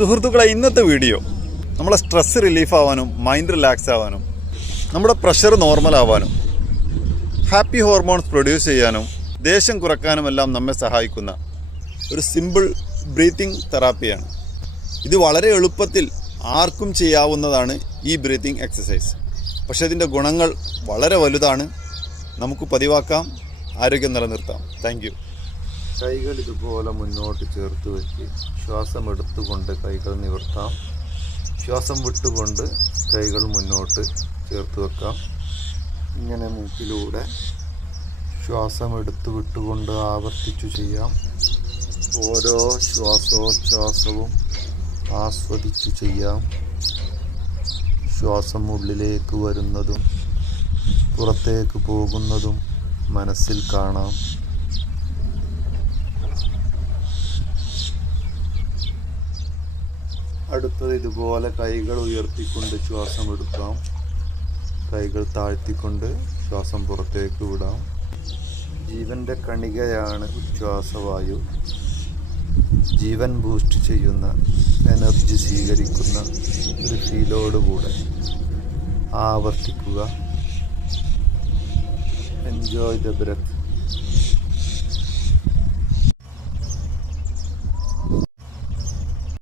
സുഹൃത്തുക്കളെ, ഇന്നത്തെ വീഡിയോ നമ്മളെ സ്ട്രെസ് റിലീഫ് ആവാനും മൈൻഡ് റിലാക്സ് ആവാനും നമ്മുടെ പ്രഷർ നോർമൽ ആവാനും ഹാപ്പി ഹോർമോൺസ് പ്രൊഡ്യൂസ് ചെയ്യാനും ദേഷ്യം കുറക്കാനുമെല്ലാം നമ്മെ സഹായിക്കുന്ന ഒരു സിമ്പിൾ ബ്രീത്തിങ് തെറാപ്പിയാണ്. ഇത് വളരെ എളുപ്പത്തിൽ ആർക്കും ചെയ്യാവുന്നതാണ് ഈ ബ്രീത്തിങ് എക്സസൈസ്. പക്ഷേ ഇതിൻ്റെ ഗുണങ്ങൾ വളരെ വലുതാണ്. നമുക്ക് പതിവാക്കാം, ആരോഗ്യം നിലനിർത്താം. Thank you. കൈകൾ ഇതുപോലെ മുന്നോട്ട് ചേർത്ത് വെച്ച് ശ്വാസം എടുത്തുകൊണ്ട് കൈകൾ നിവർത്താം. ശ്വാസം വിട്ടുകൊണ്ട് കൈകൾ മുന്നോട്ട് ചേർത്ത് വെക്കാം. ഇങ്ങനെ മൂക്കിലൂടെ ശ്വാസം എടുത്ത് വിട്ടുകൊണ്ട് ആവർത്തിച്ചു ചെയ്യാം. ഓരോ ശ്വാസോച്ഛ്വാസവും ആസ്വദിച്ചു ചെയ്യാം. ശ്വാസം ഉള്ളിലേക്ക് വരുന്നതും പുറത്തേക്ക് പോകുന്നതും മനസ്സിൽ കാണാം. അടുത്തത് ഇതുപോലെ കൈകൾ ഉയർത്തിക്കൊണ്ട് ശ്വാസം എടുക്കാം. കൈകൾ താഴ്ത്തിക്കൊണ്ട് ശ്വാസം പുറത്തേക്ക് വിടാം. ജീവൻ്റെ കണികയാണ് ഉച്ഛ്വാസവായു. ജീവൻ ബൂസ്റ്റ് ചെയ്യുന്ന, എനർജി സ്വീകരിക്കുന്ന ഒരു ഫീലോടുകൂടെ ആവർത്തിക്കുക. Enjoy the breath.